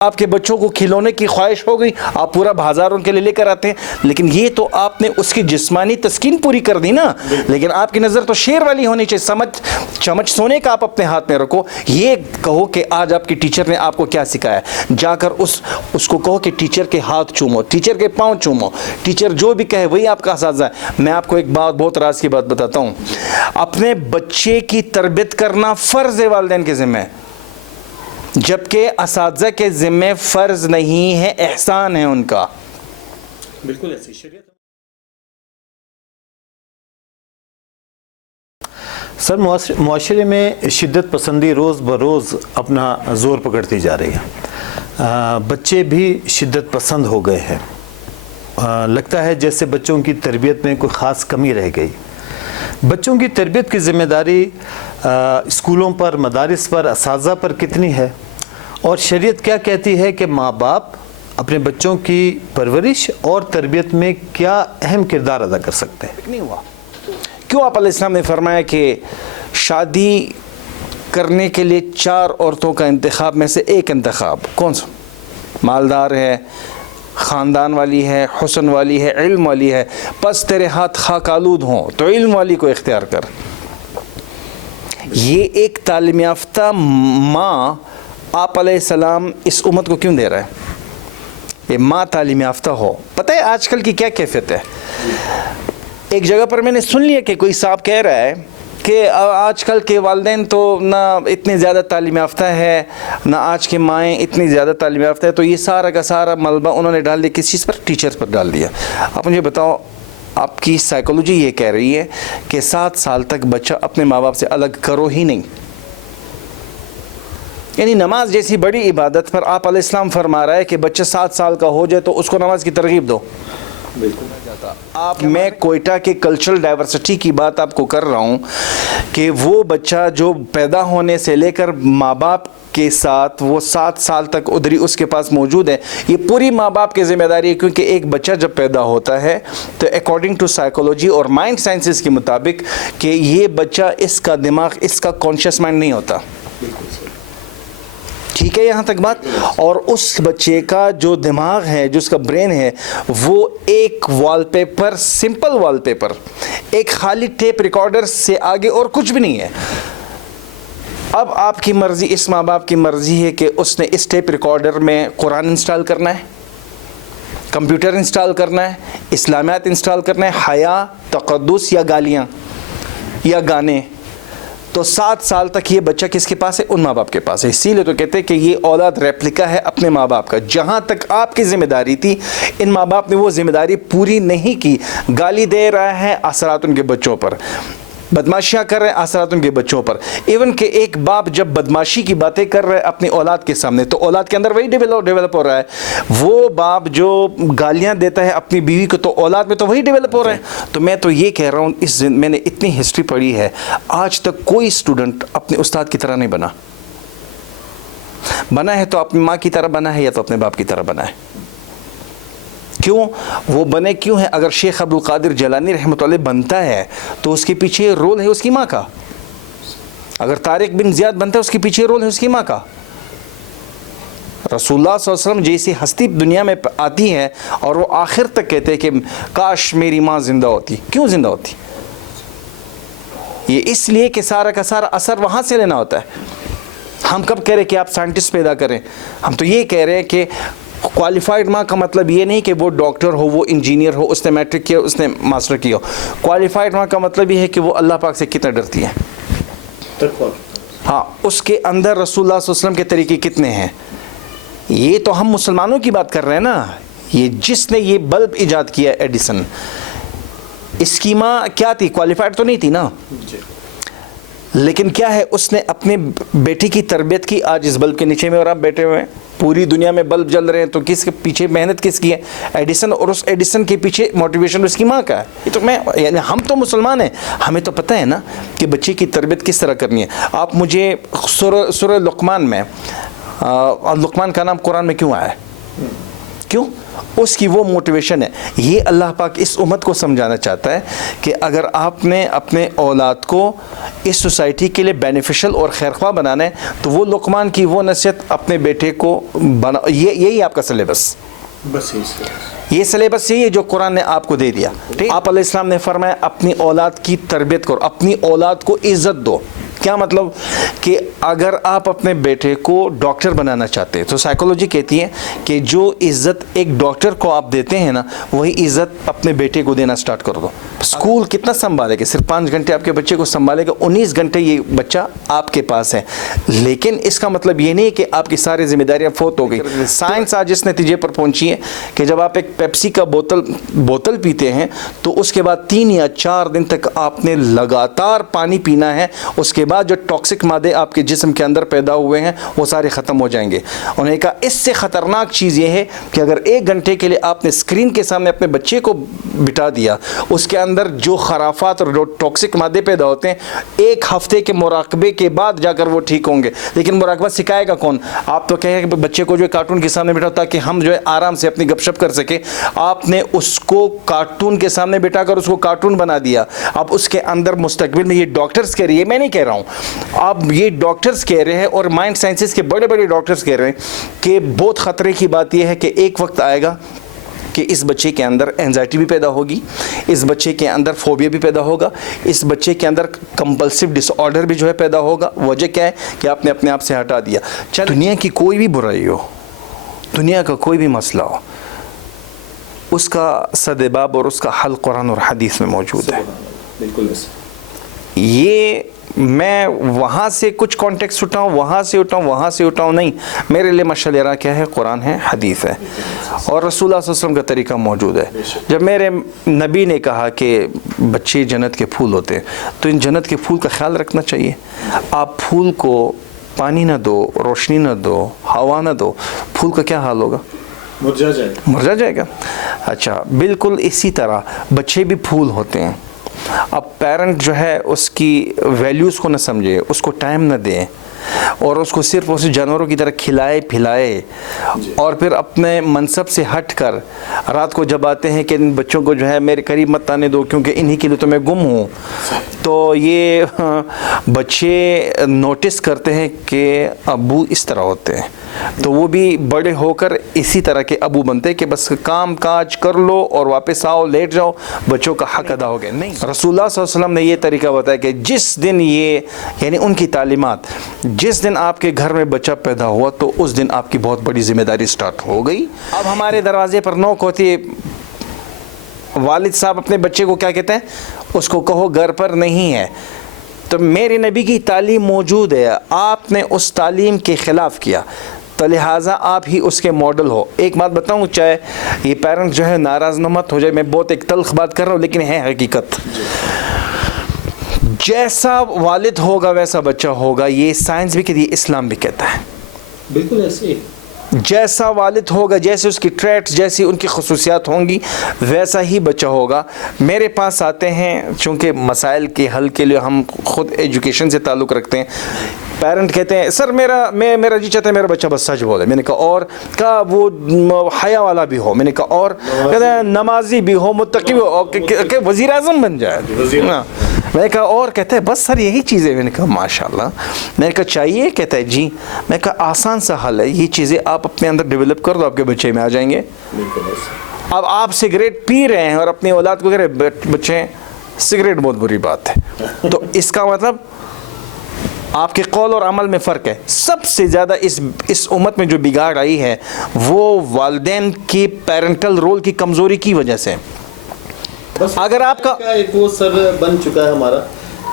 آپ کے بچوں کو کھلونے کی خواہش ہو گئی، آپ پورا بازار ان کے لیے لے کر آتے ہیں، لیکن یہ تو آپ نے اس کی جسمانی تسکین پوری کر دی نا، لیکن آپ کی نظر تو شیر والی ہونی چاہیے، چمچ سونے کا آپ اپنے ہاتھ میں رکھو۔ یہ کہو کہ آج آپ کی ٹیچر نے آپ کو کیا سکھایا، جا کر اس کو کہو کہ ٹیچر کے ہاتھ چومو، ٹیچر کے پاؤں چومو، ٹیچر جو بھی کہے وہی آپ کا اساتذہ ہے۔ میں آپ کو ایک بہت راز کی بات بتاتا ہوں، اپنے بچے کی تربیت کرنا فرض ہے والدین کے ذمہ، جبکہ اساتذہ کے ذمہ فرض نہیں ہے، احسان ہے ان کا۔ بالکل ایسی شریعت۔ سر معاشرے میں شدت پسندی روز بروز اپنا زور پکڑتی جا رہی ہے، بچے بھی شدت پسند ہو گئے ہیں، لگتا ہے جیسے بچوں کی تربیت میں کوئی خاص کمی رہ گئی۔ بچوں کی تربیت کی ذمہ داری اسکولوں پر، مدارس پر، اساتذہ پر کتنی ہے، اور شریعت کیا کہتی ہے کہ ماں باپ اپنے بچوں کی پرورش اور تربیت میں کیا اہم کردار ادا کر سکتے ہیں؟ نہیں ہوا کیوں آپ علیہ السلام نے فرمایا کہ شادی کرنے کے لیے 4 عورتوں کا انتخاب میں سے ایک انتخاب کون سا؟ مالدار ہے، خاندان والی ہے، حسن والی ہے، علم والی ہے، پس تیرے ہاتھ خاک آلود ہوں تو علم والی کو اختیار کر۔ یہ ایک تعلیم یافتہ ماں آپ علیہ السلام اس امت کو کیوں دے رہا ہے؟ یہ ماں تعلیم یافتہ ہو۔ پتہ ہے آج کل کی کیا کیفیت ہے؟ ایک جگہ پر میں نے سن لیا کہ کوئی صاحب کہہ رہا ہے کہ آج کل کے والدین تو نہ اتنے زیادہ تعلیم یافتہ ہے، نہ آج کے مائیں اتنی زیادہ تعلیم یافتہ ہے، تو یہ سارا کا سارا ملبہ انہوں نے ڈال دیا کس چیز پر؟ ٹیچرز پر ڈال دیا۔ آپ مجھے بتاؤ، آپ کی سائیکولوجی یہ کہہ رہی ہے کہ 7 سال تک بچہ اپنے ماں باپ سے الگ کرو ہی نہیں، یعنی نماز جیسی بڑی عبادت پر آپ علیہ السلام فرما رہا ہے کہ بچہ 7 سال کا ہو جائے تو اس کو نماز کی ترغیب دو۔ میں کوئٹہ کے کلچرل ڈائیورسٹی کی بات آپ کو کر رہا ہوں کہ وہ بچہ جو پیدا ہونے سے لے کر ماں باپ کے ساتھ وہ 7 سال تک ادھری اس کے پاس موجود ہے، یہ پوری ماں باپ کی ذمہ داری ہے، کیونکہ ایک بچہ جب پیدا ہوتا ہے تو اکارڈنگ ٹو سائیکولوجی اور مائنڈ سائنسز کے مطابق کہ یہ بچہ اس کا دماغ اس کا کانشیس مائنڈ نہیں ہوتا۔ ٹھیک ہے یہاں تک بات؟ اور اس بچے کا جو دماغ ہے، جو اس کا برین ہے، وہ ایک wall paper, simple wall paper, ایک خالی ٹیپ ریکارڈر سے آگے اور کچھ بھی نہیں ہے۔ اب آپ کی مرضی، اس ماں باپ کی مرضی ہے کہ اس نے اس ٹیپ ریکارڈر میں قرآن انسٹال کرنا ہے، کمپیوٹر انسٹال کرنا ہے، اسلامیات انسٹال کرنا ہے، حیا، تقدس یا گالیاں یا گانے۔ تو 7 سال تک یہ بچہ کس کے پاس ہے؟ ان ماں باپ کے پاس ہے۔ اسی لیے تو کہتے ہیں کہ یہ اولاد ریپلیکا ہے اپنے ماں باپ کا۔ جہاں تک آپ کی ذمہ داری تھی، ان ماں باپ نے وہ ذمہ داری پوری نہیں کی، گالی دے رہا ہے، اثرات ان کے بچوں پر، بدماشیاں کر رہے ہیں، اثرات ان کے بچوں پر۔ ایون کہ ایک باپ جب بدماشی کی باتیں کر رہے ہیں اپنی اولاد کے سامنے تو اولاد کے اندر وہی ڈیولپ ہو رہا ہے۔ وہ باپ جو گالیاں دیتا ہے اپنی بیوی کو تو اولاد میں تو وہی ڈیولپ ہو رہا ہے۔ تو میں تو یہ کہہ رہا ہوں، میں نے اتنی ہسٹری پڑھی ہے، آج تک کوئی اسٹوڈنٹ اپنے استاد کی طرح نہیں بنا ہے تو اپنی ماں کی طرح بنا ہے یا تو اپنے باپ کی طرح بنا ہے۔ کیوں وہ بنے کیوں ہے؟ اگر شیخ عبد القادر جیلانی رحمۃ اللہ بنتا ہے تو اس کے پیچھے رول ہے اس کی ماں کا، اگر طارق بن زیاد بنتا ہے اس کے پیچھے رول ہے اس کی ماں کا۔ رسول اللہ صلی اللہ علیہ وسلم جیسی ہستی دنیا میں آتی ہے اور وہ آخر تک کہتے ہیں کہ کاش میری ماں زندہ ہوتی۔ کیوں زندہ ہوتی؟ یہ اس لیے کہ سارا کا سارا اثر وہاں سے لینا ہوتا ہے۔ ہم کب کہہ رہے کہ آپ سائنٹسٹ پیدا کریں؟ ہم تو یہ کہہ رہے ہیں کہ کوالیفائڈ ماں کا مطلب یہ نہیں کہ وہ ڈاکٹر ہو، وہ انجینئر ہو، اس نے میٹرک کیا، اس نے ماسٹر کیا ہو۔ کوالیفائڈ ماں کا مطلب یہ ہے کہ وہ اللہ پاک سے کتنا ڈرتی ہے، ہاں، اس کے اندر رسول اللہ صلی اللہ علیہ وسلم کے طریقے کتنے ہیں۔ یہ تو ہم مسلمانوں کی بات کر رہے ہیں نا۔ یہ جس نے یہ بلب ایجاد کیا ایڈیسن، اس کی ماں کیا تھی؟ کوالیفائڈ تو نہیں تھی نا، لیکن کیا ہے، اس نے اپنے بیٹی کی تربیت کی۔ آج اس بلب کے نیچے میں اور آپ بیٹھے ہوئے ہیں، پوری دنیا میں بلب جل رہے ہیں، تو کس کے پیچھے محنت کس کی ہے؟ ایڈیسن، اور اس ایڈیسن کے پیچھے موٹیویشن اس کی ماں کا ہے۔ یہ تو یعنی ہم تو مسلمان ہیں، ہمیں تو پتہ ہے نا کہ بچے کی تربیت کس طرح کرنی ہے۔ آپ مجھے سورہ لقمان میں، لقمان کا نام قرآن میں کیوں آیا ہے؟ کیوں؟ اس کی وہ موٹیویشن ہے. یہ اللہ پاک اس امت کو سمجھانا چاہتا ہے کہ اگر آپ نے اپنے اولاد کو اس سوسائٹی کے لیے بینیفیشل اور خیرخواہ بنانا ہے تو وہ لقمان کی وہ نصیحت اپنے بیٹے کو بنا. یہی آپ کا سلیبس، بس یہ سلیبس یہی ہے جو قرآن نے آپ کو دے دیا. آپ علیہ السلام نے فرمایا اپنی اولاد کی تربیت کرو، اپنی اولاد کو عزت دو. کیا مطلب؟ کہ اگر آپ اپنے بیٹے کو ڈاکٹر بنانا چاہتے ہیں تو سائیکولوجی کہتی ہے کہ جو عزت ایک ڈاکٹر کو آپ دیتے ہیں نا وہی عزت اپنے بیٹے کو دینا سٹارٹ کر دو. اسکول کتنا سنبھالے گا؟ صرف 5 گھنٹے آپ کے بچے کو سنبھالے گا، 19 گھنٹے یہ بچہ آپ کے پاس ہے. لیکن اس کا مطلب یہ نہیں کہ آپ کی ساری ذمہ داریاں فوت ہو گئی. سائنس آج اس نتیجے پر پہنچی ہے کہ جب آپ ایک پیپسی کا بوتل پیتے ہیں تو اس کے بعد 3 یا 4 دن تک آپ نے لگاتار پانی پینا ہے. اس کے بعد جو ٹاکسک مادے آپ کے جسم کے اندر پیدا ہوئے ہیں وہ سارے ختم ہو جائیں گے. انہوں نے کہا اس سے خطرناک چیز یہ ہے کہ اگر 1 گھنٹے کے لیے آپ نے اسکرین کے سامنے اپنے بچے کو بٹا دیا، اس کے اندر جو خرافات اور جو ٹاکسک مادے پیدا ہوتے ہیں 1 ہفتے کے مراقبے کے بعد جا کر وہ ٹھیک ہوں گے. لیکن مراقبہ سکھائے گا کون؟ آپ تو کہیں کہ بچے کو جو ہے کارٹون کے سامنے بٹھاؤ تاکہ ہم جو ہے آرام سے اپنی گپ شپ کر سکے. آپ نے اس کو کارٹون کے سامنے بٹھا کر اس کو کارٹون بنا دیا. اب اس کے اندر مستقبل میں یہ ڈاکٹرز کہہ رہی ہے، میں نہیں کہہ رہا ہوں، آپ یہ ڈاکٹرز کہہ رہے ہیں اور مائنڈ سائنسز کے بڑے بڑے ڈاکٹرز کہہ رہے ہیں کہ بہت خطرے کی بات یہ ہے کہ ایک وقت آئے گا کہ اس بچے کے اندر اینزائٹی بھی پیدا ہوگی، اس بچے کے اندر فوبیا بھی پیدا ہوگا، اس بچے کے اندر کمپلسیو ڈس آرڈر بھی جو ہے پیدا ہوگا. وجہ کیا ہے؟ کہ آپ نے اپنے آپ سے ہٹا دیا. دنیا کی کوئی بھی برائی ہو، دنیا کا کوئی بھی مسئلہ ہو، اس کا سدباب اور اس کا حل قرآن اور حدیث میں موجود ہے. بالکل. یہ میں وہاں سے کچھ کانٹیکس اٹھاؤں، وہاں سے اٹھاؤں نہیں. میرے لیے مشعل راہ کیا ہے؟ قرآن ہے، حدیث ہے اور رسول اللہ صلی اللہ علیہ وسلم کا طریقہ موجود ہے. جب میرے نبی نے کہا کہ بچے جنت کے پھول ہوتے ہیں تو ان جنت کے پھول کا خیال رکھنا چاہیے. آپ پھول کو پانی نہ دو، روشنی نہ دو، ہوا نہ دو، پھول کا کیا حال ہوگا؟ مرجھا جائے گا. اچھا، بالکل اسی طرح بچے بھی پھول ہوتے ہیں. اب پیرنٹ جو ہے اس کی ویلیوز کو نہ سمجھے، اس کو ٹائم نہ دے اور اس کو صرف اس جانوروں کی طرح کھلائے پھلائے اور پھر اپنے منصب سے ہٹ کر رات کو جب آتے ہیں کہ ان بچوں کو جو ہے میرے قریب مت آنے دو کیونکہ انہی کے لیے تو میں گم ہوں، تو یہ بچے نوٹس کرتے ہیں کہ ابو اس طرح ہوتے ہیں تو وہ بھی بڑے ہو کر اسی طرح کے ابو بنتے کہ بس کام کاج کر لو اور واپس آؤ، لیٹ جاؤ، بچوں کا حق ادا ہو گیا. نہیں، رسول اللہ صلی اللہ علیہ وسلم نے یہ طریقہ بتایا کہ جس دن یہ یعنی ان کی تعلیمات، جس دن آپ کے گھر میں بچہ پیدا ہوا تو اس دن آپ کی بہت بڑی ذمہ داری سٹارٹ ہو گئی. اب ہمارے دروازے پر نوک ہوتی ہے، والد صاحب اپنے بچے کو کیا کہتے ہیں؟ اس کو کہو گھر پر نہیں ہے. تو میرے نبی کی تعلیم موجود ہے، آپ نے اس تعلیم کے خلاف کیا تو لہٰذا آپ ہی اس کے ماڈل ہو. ایک بات بتاؤں، چاہے یہ پیرنٹ جو ہے ناراض نہ مت ہو جائے، میں بہت ایک تلخ بات کر رہا ہوں لیکن ہے حقیقت. جیسا والد ہوگا ویسا بچہ ہوگا، یہ سائنس بھی کہتی ہے، اسلام بھی کہتا ہے. بالکل ایسے جیسا والد ہوگا، جیسے اس کی ٹریٹس، جیسی ان کی خصوصیات ہوں گی ویسا ہی بچہ ہوگا. میرے پاس آتے ہیں، چونکہ مسائل کے حل کے لیے ہم خود ایجوکیشن سے تعلق رکھتے ہیں. پیرنٹ کہتے ہیں سر میرا جی چاہتا ہے میرا بچہ بس سچ بولے. میں نے کہا اور کہا وہ حیا والا بھی ہو. میں نے کہا اور کہتے ہیں نمازی بھی ہو، متقی بھی ہو، کہ وزیر اعظم بن جائے. میں نے کہا اور؟ کہتا ہے بس سر یہی چیزیں. میں نے کہا ماشاءاللہ. میں نے کہا چاہیے؟ کہتا ہے جی. میں نے کہا آسان سا حل ہے، یہ چیزیں آپ اپنے اندر ڈیولپ کر دو، آپ کے بچے میں آ جائیں گے. اب آپ سگریٹ پی رہے ہیں اور اپنی اولاد کو کہہ رہے بچے سگریٹ بہت بری بات ہے، تو اس کا مطلب آپ کے قول اور عمل میں فرق ہے. سب سے زیادہ اس امت میں جو بگاڑ آئی ہے وہ والدین کی پیرنٹل رول کی کمزوری کی وجہ سے. اگر آپ کا ایک وہ سر بن چکا ہے ہمارا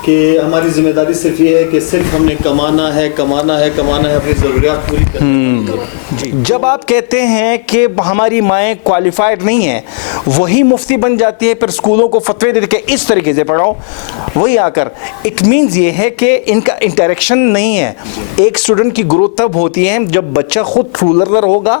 کہ ہماری ذمہ داری صرف یہ ہے کہ صرف ہم نے کمانا ہے اپنی ضروریات پوری کرنی ہے. جب آپ کہتے ہیں کہ ہماری مائیں کوالیفائڈ نہیں ہیں، وہی مفتی بن جاتی ہے پھر اسکولوں کو فتوے دے کے اس طریقے سے پڑھاؤ، وہی آ کر اٹ مینز یہ ہے کہ ان کا انٹریکشن نہیں ہے. ایک اسٹوڈنٹ کی گروتھ تب ہوتی ہے جب بچہ خود ٹرو لرنر ہوگا،